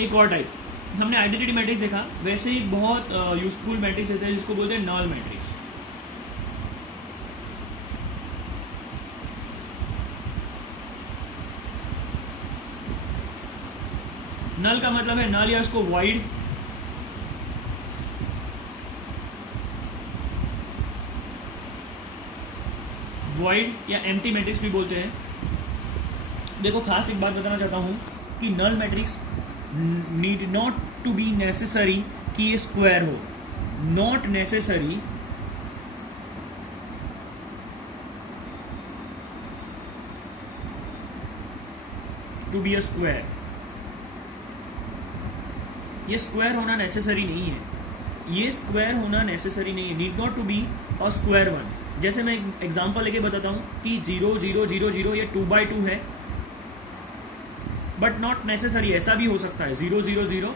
एक और टाइप, हमने आइडेंटिटी मैट्रिक्स देखा, वैसे ही बहुत यूजफुल मैट्रिक्स होता है जिसको बोलते हैं नल मैट्रिक्स। नल का मतलब है नल या उसको वॉइड, वॉइड या एम्प्टी मैट्रिक्स भी बोलते हैं। देखो खास एक बात बताना चाहता हूं कि null matrix need not to be necessary कि ये स्क्वायर हो, not necessary to be a square. ये स्क्वायर होना नेसेसरी नहीं है, ये स्क्वायर होना नेसेसरी नहीं है, need not to be a square one. जैसे मैं एग्जांपल लेके बताता हूं कि 0 0 0 0 ये 2/2 है, बट नॉट नेसेसरी, ऐसा भी हो सकता है 0 0 0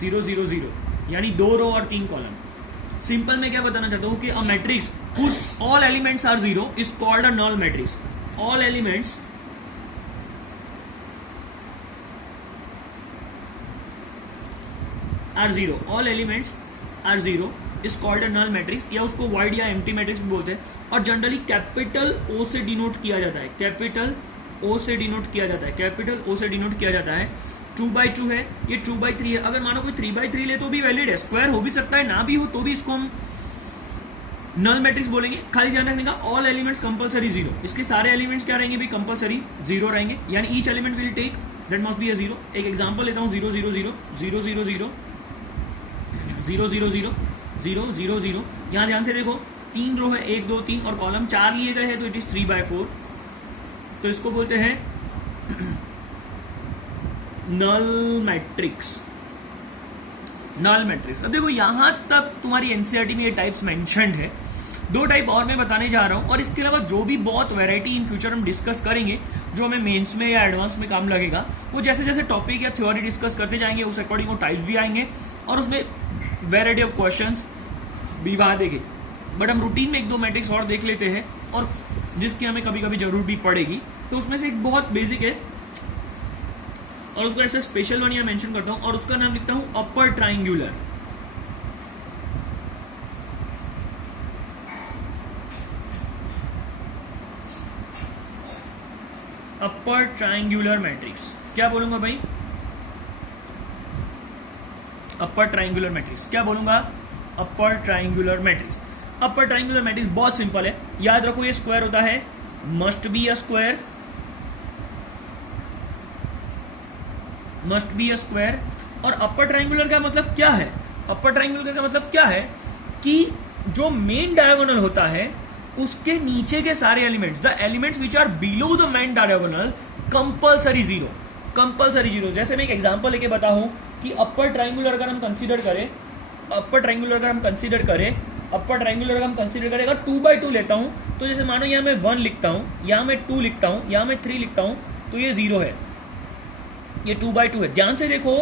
0 0 0, यानी 2 रो और 3 कॉलम। सिंपल मैं क्या बताना चाहता हूं कि a matrix whose all elements are 0 is called a null matrix. All elements are 0, all elements are 0 is called a null matrix, या उसको वाइड या एम्प्टी मैट्रिक्स भी बोलते हैं। और जनरली कैपिटल ओ से डिनोट किया जाता है, कैपिटल ओ से डिनोट किया जाता है, कैपिटल ओ से डिनोट किया जाता है। 2/2 है, ये 2/3 है। अगर मानो कोई 3/3 ले तो भी वैलिड है, स्क्वायर हो भी सकता है, ना भी हो तो भी इसको हम नल मैट्रिक्स बोलेंगे। खाली ध्यान रखने का ऑल एलिमेंट्स कंपलसरी 0, इसके सारे एलिमेंट्स क्या रहेंगे भी कंपलसरी 0 रहेंगे, यानी each element will take that must be a 0। एक एग्जांपल लेता हूं 0 0 0 0 0 0 0 0 0 0 0 0। यहां ध्यान से देखो 3 रो है, 1 2 3 और कॉलम 4 लिए गए हैं, तो इट इज 3/4, तो इसको बोलते हैं नल मैट्रिक्स। Null matrix. अब देखो यहां तक तुम्हारी एनसीईआरटी में ये टाइप्स मेंशन्ड है। 2 टाइप और मैं बताने जा रहा हूं, और इसके अलावा जो भी बहुत वैरायटी इन फ्यूचर हम डिस्कस करेंगे, जो हमें मेंस में या एडवांस में काम लगेगा, वो जैसे जैसे टॉपिक या थ्योरी डिस्कस करते जाएंगे उस अकॉर्डिंग वो टाइप्स भी आएंगे और उसमें वैरायटी ऑफ क्वेश्चंस भी वहां देंगे। बट हम रूटीन में 1-2 मैट्रिक्स और देख लेते हैं, और जिसकी हमें कभी कभी जरूर भी पड़ेगी। तो उसमें से एक बहुत बेसिक है और उसको ऐसे स्पेशल वन यहाँ मेंशन करता हूं, और उसका नाम लिखता हूं upper triangular. Upper triangular matrix क्या बोलूंगा भाई? अपर ट्राइंगुलर मैट्रिक्स क्या बोलूंगा? Upper triangular matrix. Upper triangular matrix बहुत सिंपल है, याद रखो ये स्क्वायर होता है, must be a square, must be a square. और अपर ट्राइंगुलर का मतलब क्या है? अपर ट्राइंगुलर का मतलब क्या है कि जो मेन डायगोनल होता है उसके नीचे के सारे elements, the elements which are below the main diagonal, compulsory 0, compulsory 0। जैसे मैं एक एग्जांपल लेके बताऊं कि अपर ट्राइंगुलर अगर हम कंसीडर करें, अपर ट्राइंगुलर अगर हम कंसीडर करें, अपर ट्राइंगुलर अगर हम कंसीडर करें, अगर 2/2 लेता हूं, तो जैसे मानो यहां मैं 1 लिखता हूं, यहां मैं 2 लिखता हूं, यहां मैं 3 लिखता हूं, तो ये 0 है, ये 2/2 है। ध्यान से देखो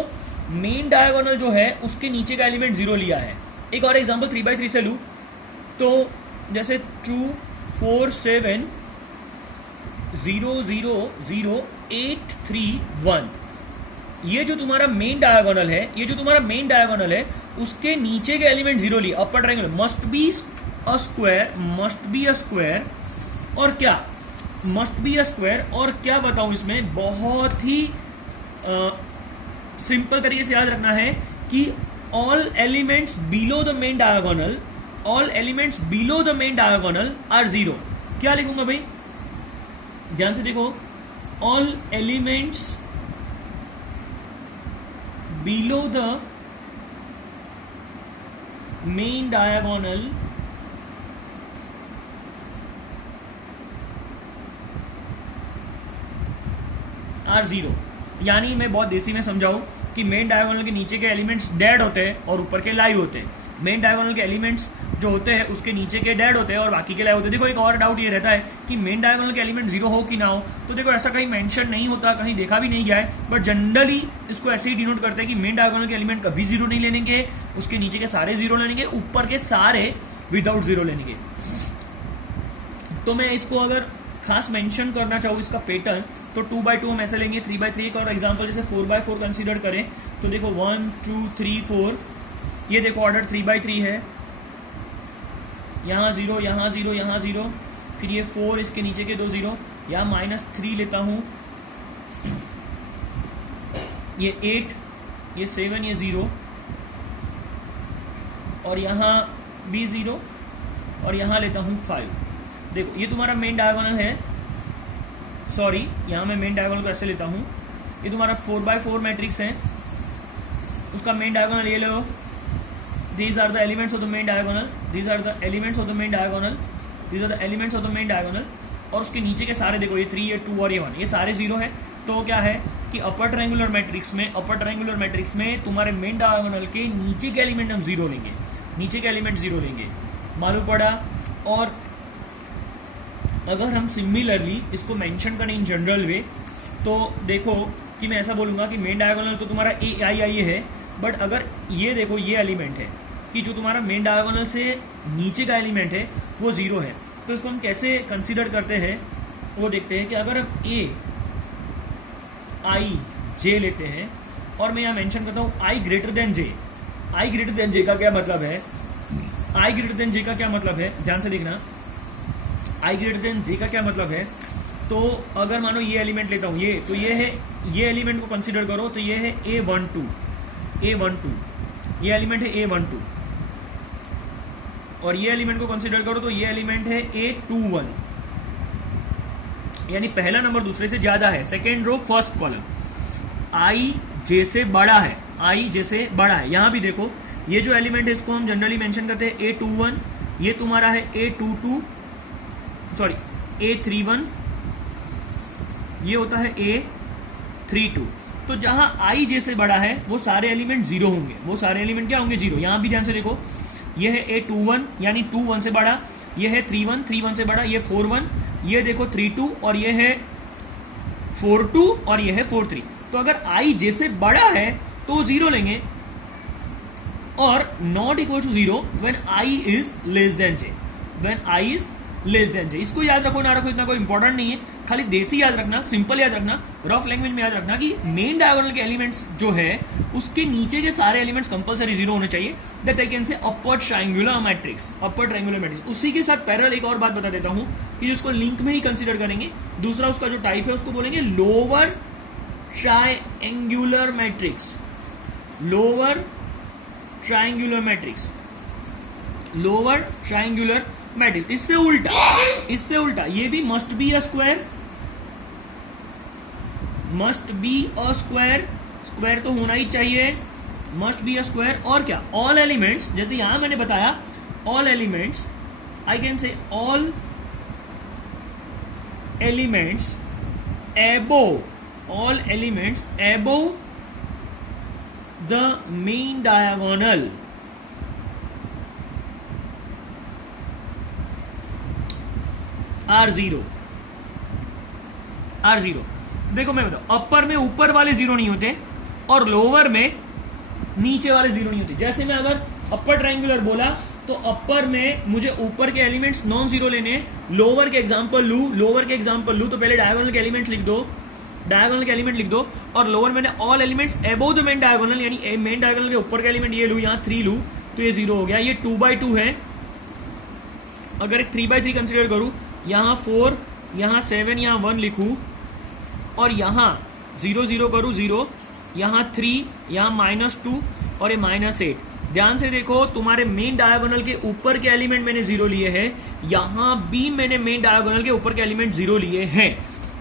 मेन डायगोनल जो है उसके नीचे का एलिमेंट 0 लिया है। एक और एग्जांपल 3/3 से लूं तो जैसे 2 4 7 0 0 0 8 3 1, ये जो तुम्हारा मेन डायगोनल है, ये जो तुम्हारा मेन डायगोनल है उसके नीचे के एलिमेंट 0 लिए। Upper triangular must be a square, must be a square, और क्या मस्ट बी अ स्क्वायर, और क्या बताऊं इसमें बहुत ही सिंपल तरीके से याद रखना है कि all elements below the main diagonal, all elements below the main diagonal are 0। क्या लिखूंगा भाई? ध्यान से देखो, all elements below the main diagonal are 0। यानी मैं बहुत देसी में समझाऊं कि मेन डायगोनल के नीचे के एलिमेंट्स डेड होते हैं और ऊपर के लाइव होते हैं। मेन डायगोनल के एलिमेंट्स जो होते हैं उसके नीचे के डेड होते हैं और बाकी के लाइव होते हैं। देखो एक और डाउट ये रहता है कि मेन डायगोनल के एलिमेंट 0 हो कि ना हो, तो देखो ऐसा कहीं मेंशन नहीं होता, कहीं देखा भी नहीं गया है, बट जनरली इसको ऐसे ही डिनोट करते हैं कि मेन डायगोनल के एलिमेंट कभी 0 नहीं लेनेंगे, उसके नीचे के सारे 0 लेनेंगे, ऊपर के सारे विदाउट 0 लेनेंगे। तो मैं इसको अगर खास मेंशन करना चाहूँ इसका पैटर्न, तो 2/2 हम ऐसे लेंगे, 3/3। एक और एग्जांपल जैसे 4/4 कंसीडर करें तो देखो 1 2 3 4, ये देखो ऑर्डर 3/3 है, यहाँ 0 यहाँ 0 यहाँ 0, फिर ये 4, इसके नीचे के 2 0, यहाँ -3 लेता हूँ, ये 8, ये 7, ये 0, और यहाँ भी 0, और यहाँ लेता हूँ 5। देखो ये तुम्हारा मेन डायगोनल है, सॉरी यहाँ मैं मेन डायगोनल को ऐसे लेता हूँ, ये तुम्हारा 4/4 मैट्रिक्स है, उसका मेन डायगोनल ये लो, these are the elements of the main diagonal, these are the elements of the main diagonal, these are the elements of the main diagonal, और उसके नीचे के सारे देखो ये 3, ये 2 और ये 1, ये सारे 0 है। तो क्या है कि अपर ट्रायंगुलर मैट्रिक्स में तुम्हारे मेन डायगोनल के नीचे के एलिमेंट हम 0 लेंगे, नीचे के एलिमेंट 0 लेंगे, मालूम पड़ा। और अगर हम सिमिलरली इसको मेंशन करें इन जनरल वे, तो देखो कि मैं ऐसा बोलूँगा कि मेन डायगोनल तो तुम्हारा ए आई आई है, बट अगर ये देखो ये एलिमेंट है कि जो तुम्हारा मेन डायगोनल से नीचे का एलिमेंट है वो 0 है, तो इसको हम कैसे कंसीडर करते हैं वो देखते हैं कि अगर हम ए आई जे लेते हैं और मैं यहाँ मेंशन करता हूँ आई ग्रेटर देन जे। आई ग्रेटर देन जे का क्या मतलब है, आई ग्रेटर देन जे का क्या मतलब है, ध्यान से देखना, आई ग्रेटर देन जे का क्या मतलब है। तो अगर मानो ये एलिमेंट लेता हूँ, ये तो ये है, ये एलिमेंट को कंसीडर करो तो ये है A12, ये एलिमेंट है A12, और ये एलिमेंट को कंसीडर करो तो ये एलिमेंट है A21, यानी पहला नंबर दूसरे से ज्यादा है, सेकेंड रो फर्स्ट कॉलम, आई जे से बड़ा है, आई जे से बड़ा है। यहां भी देखो ये जो एलिमेंट है इसको हम जनरली मेंशन करते हैं A21, ये तुम्हारा है A22, सॉरी A31, ये होता है A32। तो जहां आई जे से बड़ा है वो सारे एलिमेंट 0 होंगे, वो सारे एलिमेंट क्या होंगे 0। यहां भी ध्यान से देखो, ये है A21 यानी 2 1 से बड़ा, ये है 3 1 से बड़ा, ये 4 1, ये देखो 3 2, और ये है 4 2, और ये है 4 3। तो अगर आई जे से बड़ा है तो 0 लेंगे, और not equal to 0 when I is less than J, when I is less than J. इसको याद रखो ना रखो इतना कोई इंपॉर्टेंट नहीं है, खाली देसी याद रखना, सिंपल याद रखना, रफ लैंग्वेज में याद रखना कि मेन डायगोनल के एलिमेंट्स जो है उसके नीचे के सारे एलिमेंट्स कंपलसरी 0 होने चाहिए। That I can say upper triangular matrix, upper triangular matrix. उसी के साथ पैरेलल एक और बात बता देता हूं कि जिसको लिंक में ही कंसीडर करेंगे, दूसरा उसका जो टाइप है उसको बोलेंगे lower triangular matrix, lower triangular matrix, lower triangular matrix. इससे उल्टा ये भी must be a square, must be a square, square तो होना ही चाहिए, मस्ट बी अ स्क्वायर। और क्या, ऑल एलिमेंट्स, जैसे यहां मैंने बताया all elements, I can say all elements above, all elements above the main diagonal R0, R0। देखो मैं बताऊं, अपर में ऊपर वाले 0 नहीं होते और लोअर में नीचे वाले 0 नहीं होते। जैसे मैं अगर अपर ट्रायंगुलर बोला तो अपर में मुझे ऊपर के एलिमेंट्स नॉन जीरो लेने, लोअर के एग्जांपल लू तो पहले डायगोनल के एलिमेंट लिख दो, डायगोनल के एलिमेंट लिख दो, और लोअर मैंने all elements above the main diagonal, यानी मेन डायगोनल के ऊपर के एलिमेंट ये लू, यहाँ 3 लू तो ये 0 हो गया। ये 2/2 है, अगर एक 3/3 कंसिडर करूं, यहाँ 4, यहाँ 7, यहाँ 1 लिखूं, और यहाँ 0 0 करूं 0, यहाँ 3, यहाँ -2 और ये -8। ध्यान से देखो, तुम्हारे मेन डायगोनल के ऊपर के एलिमेंट मैंने 0 लिए हैं, यहाँ भी मैंने मेन डायगोनल के ऊपर के एलिमेंट 0 लिए हैं।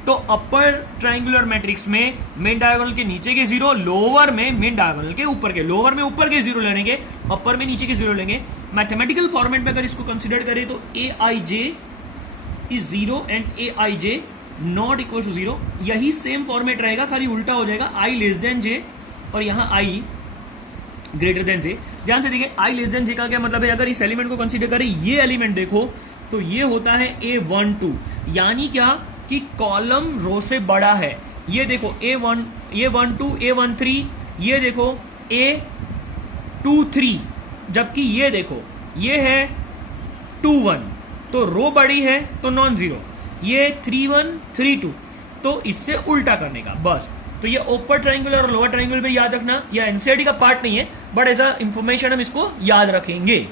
तो अपर ट्रायंगुलर मैट्रिक्स में मेन डायगोनल के नीचे के 0, लोअर में मेन डायगोनल के ऊपर के, लोअर में ऊपर के 0 लेंगे, अपर में नीचे के 0 लेंगे। मैथमेटिकल फॉर्मेट में अगर इसको कंसिडर करें तो aij is 0 and aij not equal to 0। यही सेम फॉर्मेट रहेगा, खाली उल्टा हो जाएगा, i लेस देन j और यहाँ i ग्रेटर देन j। ध्यान से देखिए, i लेस देन j का क्या मतलब है। अगर इस एलिमेंट को कंसीडर करें, ये एलिमेंट देखो तो ये होता है A12, यानी क्या कि कॉलम रो से बड़ा है। ये देखो A1, A12, A13, ये देखो A23, जबकि ये देखो ये है 21, तो रो बड़ी है तो नॉन जीरो। ये 31, 32, तो इससे उल्टा करने का, बस। तो ये अपर ट्रायंगुलर और लोअर ट्रायंगुलर भी याद रखना, यह एनसीईआरटी का पार्ट नहीं है, बट ऐसा इंफॉर्मेशन हम इसको याद रखेंगे।